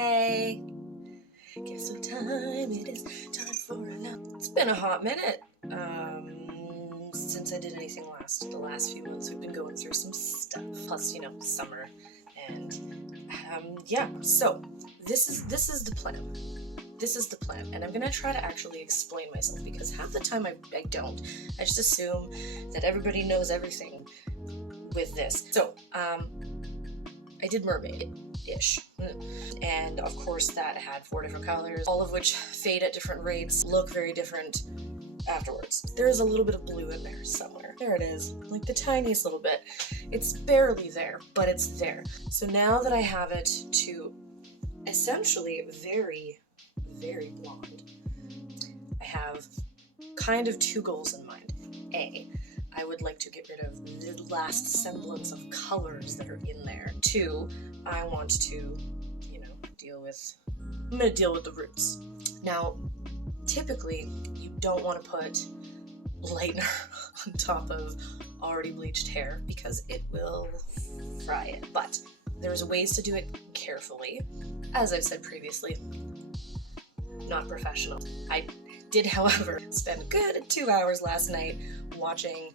Hey, guess what time it is? Time for another. It's been a hot minute since I did anything the last few months. We've been going through some stuff, plus summer, and yeah. So this is the plan. This is the plan, and I'm gonna try to actually explain myself because half the time I don't. I just assume that everybody knows everything with this. So I did mermaid-ish, and of course that had 4 different colors, all of which fade at different rates, look very different afterwards. There is a little bit of blue in there somewhere. There it is, like the tiniest little bit. It's barely there, but it's there. So now that I have it to essentially very, very blonde, I have kind of 2 goals in mind. A, I would like to get rid of the last semblance of colors that are in there. 2, I want to, I'm gonna deal with the roots. Now, typically, you don't want to put lightener on top of already bleached hair because it will fry it. But there's ways to do it carefully. As I've said previously, not professional. I did, however, spend a good 2 hours last night watching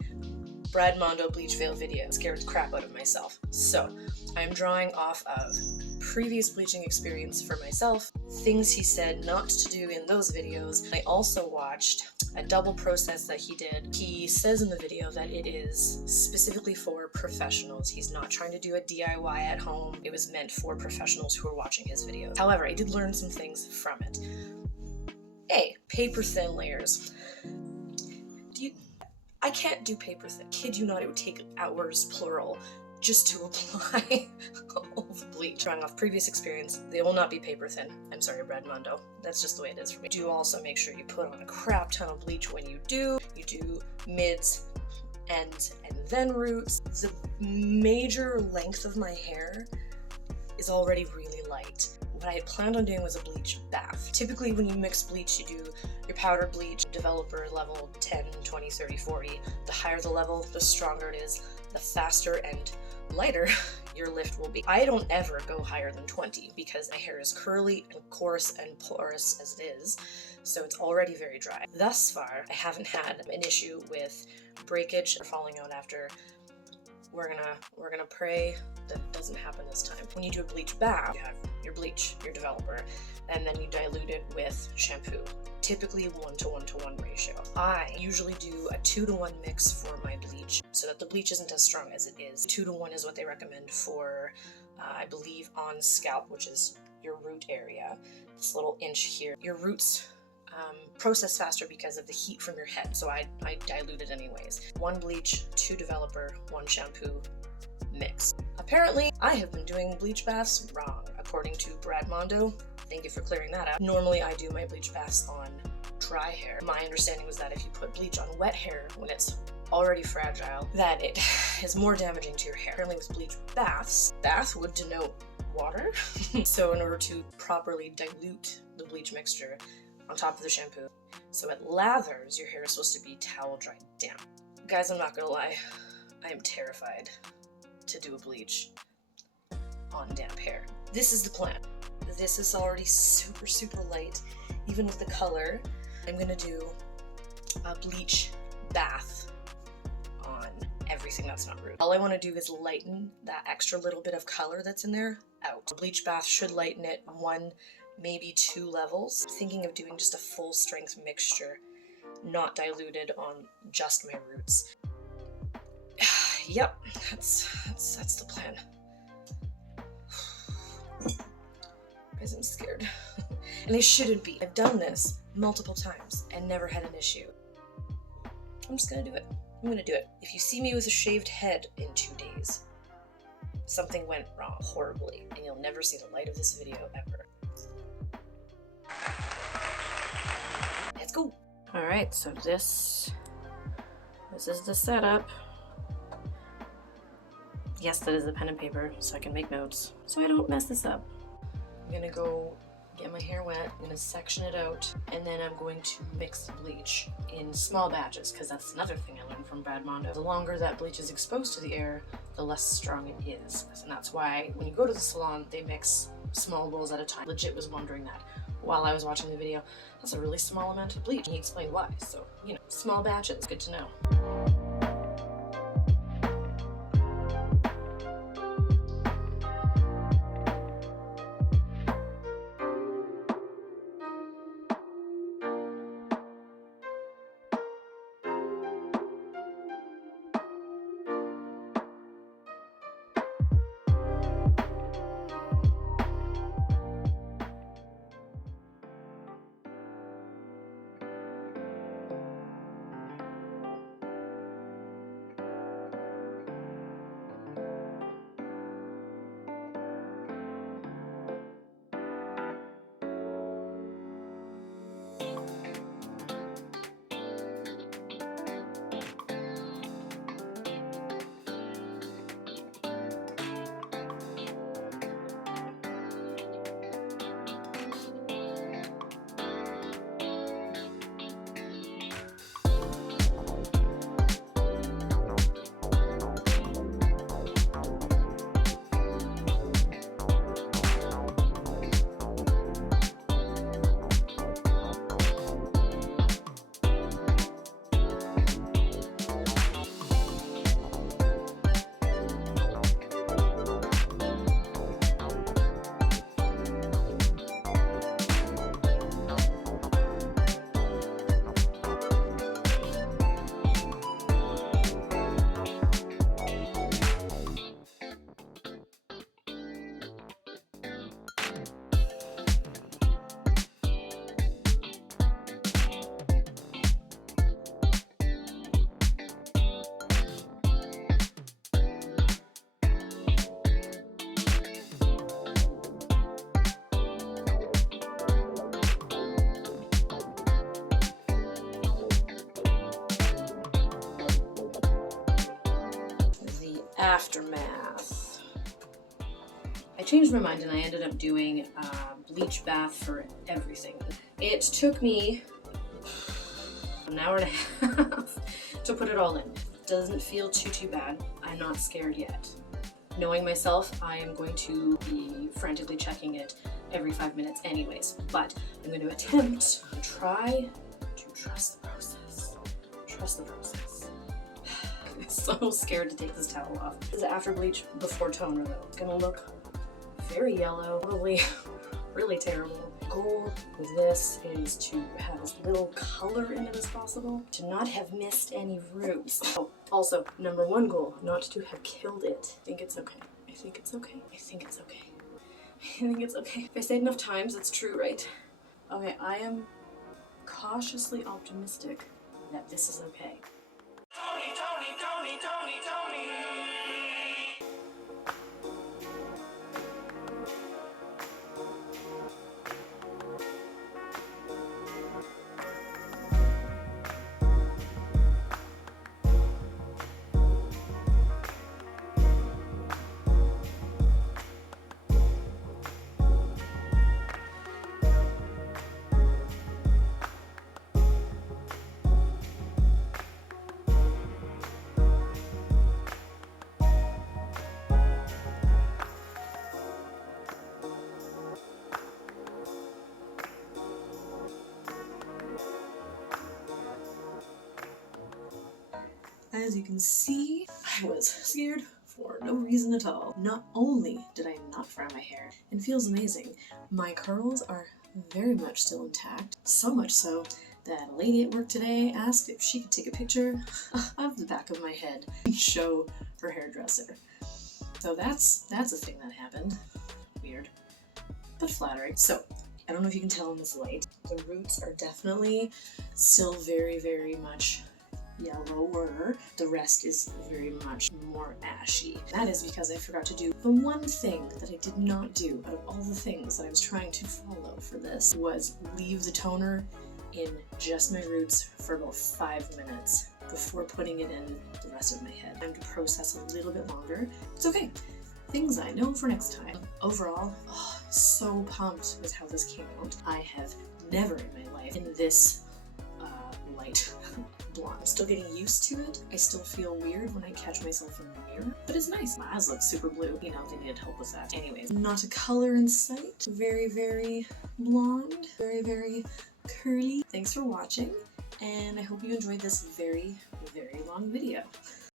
Brad Mondo bleach fail video. Scared the crap out of myself. So I'm drawing off of previous bleaching experience for myself, things he said not to do in those videos. I also watched a double process that he did. He says in the video that it is specifically for professionals. He's not trying to do a DIY at home. It was meant for professionals who are watching his videos. However, I did learn some things from it. A, paper thin layers. I can't do paper thin. Kid you not, it would take hours, plural, just to apply all of the bleach. Drawing off previous experience, they will not be paper thin. I'm sorry, Brad Mondo. That's just the way it is for me. Do also make sure you put on a crap ton of bleach when you do. You do mids, ends, and then roots. The major length of my hair is already really light. What I had planned on doing was a bleach bath. Typically when you mix bleach, you do your powder bleach, developer level 10, 20, 30, 40. The higher the level, the stronger it is, the faster and lighter your lift will be. I don't ever go higher than 20 because my hair is curly and coarse and porous as it is, so it's already very dry. Thus far, I haven't had an issue with breakage or falling out after. We're gonna pray that it doesn't happen this time. When you do a bleach bath, you have your bleach, your developer, and then you dilute it with shampoo. Typically 1:1:1 ratio. I usually do a 2:1 mix for my bleach so that the bleach isn't as strong as it is. 2:1 is what they recommend for, I believe, on scalp, which is your root area. This little inch here. Your roots process faster because of the heat from your head, so I dilute it anyways. 1 bleach, 2 developer, 1 shampoo mix. Apparently, I have been doing bleach baths wrong, according to Brad Mondo. Thank you for clearing that up. Normally, I do my bleach baths on dry hair. My understanding was that if you put bleach on wet hair when it's already fragile, that it is more damaging to your hair. Apparently with bleach baths, bath would denote water. So in order to properly dilute the bleach mixture on top of the shampoo, so it lathers, your hair is supposed to be towel dried down. Guys, I'm not gonna lie, I am terrified to do a bleach on damp hair. This is the plan. This is already super, super light, even with the color. I'm gonna do a bleach bath on everything that's not root. All I wanna do is lighten that extra little bit of color that's in there out. A bleach bath should lighten it 1, maybe 2 levels. Thinking of doing just a full strength mixture, not diluted on just my roots. Yep, that's the plan. Guys, I'm scared. And I shouldn't be. I've done this multiple times and never had an issue. I'm just gonna do it. I'm gonna do it. If you see me with a shaved head in 2 days, something went wrong horribly, and you'll never see the light of this video ever. Let's go. All right, so this is the setup. Yes, that is the pen and paper, so I can make notes, so I don't mess this up. I'm gonna go get my hair wet, I'm gonna section it out, and then I'm going to mix the bleach in small batches, because that's another thing I learned from Brad Mondo. The longer that bleach is exposed to the air, the less strong it is. And that's why when you go to the salon, they mix small bowls at a time. Legit was wondering that while I was watching the video. That's a really small amount of bleach. He explained why. So, you know, small batches, good to know. Aftermath. I changed my mind and I ended up doing a bleach bath for everything. It took me an hour and a half to put it all in. Doesn't feel too bad. I'm not scared yet. Knowing myself, I am going to be frantically checking it every 5 minutes anyways, but I'm going to attempt to try to trust the process. Trust the process. I'm so scared to take this towel off. This is after bleach, before toner though. It's gonna look very yellow, probably really terrible. The goal with this is to have as little color in it as possible, to not have missed any roots. Oh, also, number one goal, not to have killed it. I think it's okay. I think it's okay. I think it's okay. I think it's okay. If I say it enough times, it's true, right? Okay, I am cautiously optimistic that this is okay. Tony. As you can see, I was scared for no reason at all. Not only did I not fry my hair, it feels amazing. My curls are very much still intact. So much so that a lady at work today asked if she could take a picture of the back of my head and show her hairdresser. So that's a thing that happened. Weird, but flattering. So I don't know if you can tell in this light. The roots are definitely still very much yellower. The rest is very much more ashy. That is because I forgot to do the one thing that I did not do out of all the things that I was trying to follow for this, was leave the toner in just my roots for about 5 minutes before putting it in the rest of my head. Time to process a little bit longer. It's okay. Things I know for next time. Overall, so pumped with how this came out. I have never in my life in this light blonde. I'm still getting used to it. I still feel weird when I catch myself in the mirror, but it's nice. My eyes look super blue. You know, they needed help with that. Anyways, not a color in sight. Very, very blonde. Very, very curly. Thanks for watching, and I hope you enjoyed this very, very long video.